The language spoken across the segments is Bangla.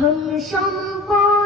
成伤疤。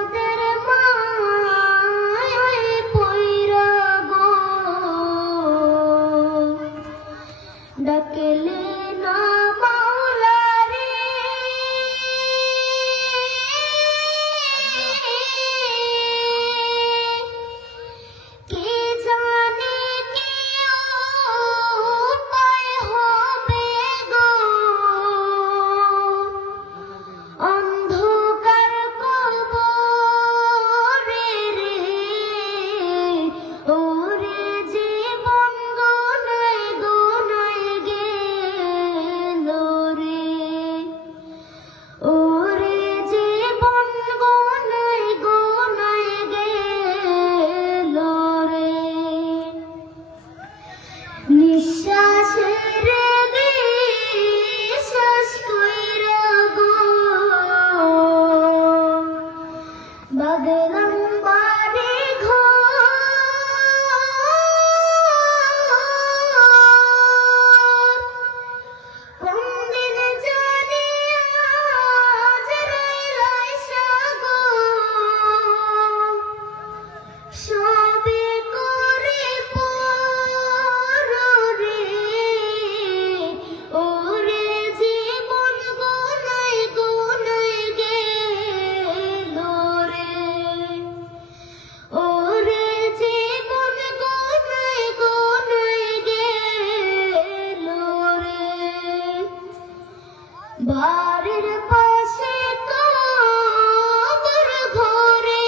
বাড়ির পাশে কবর ঘরে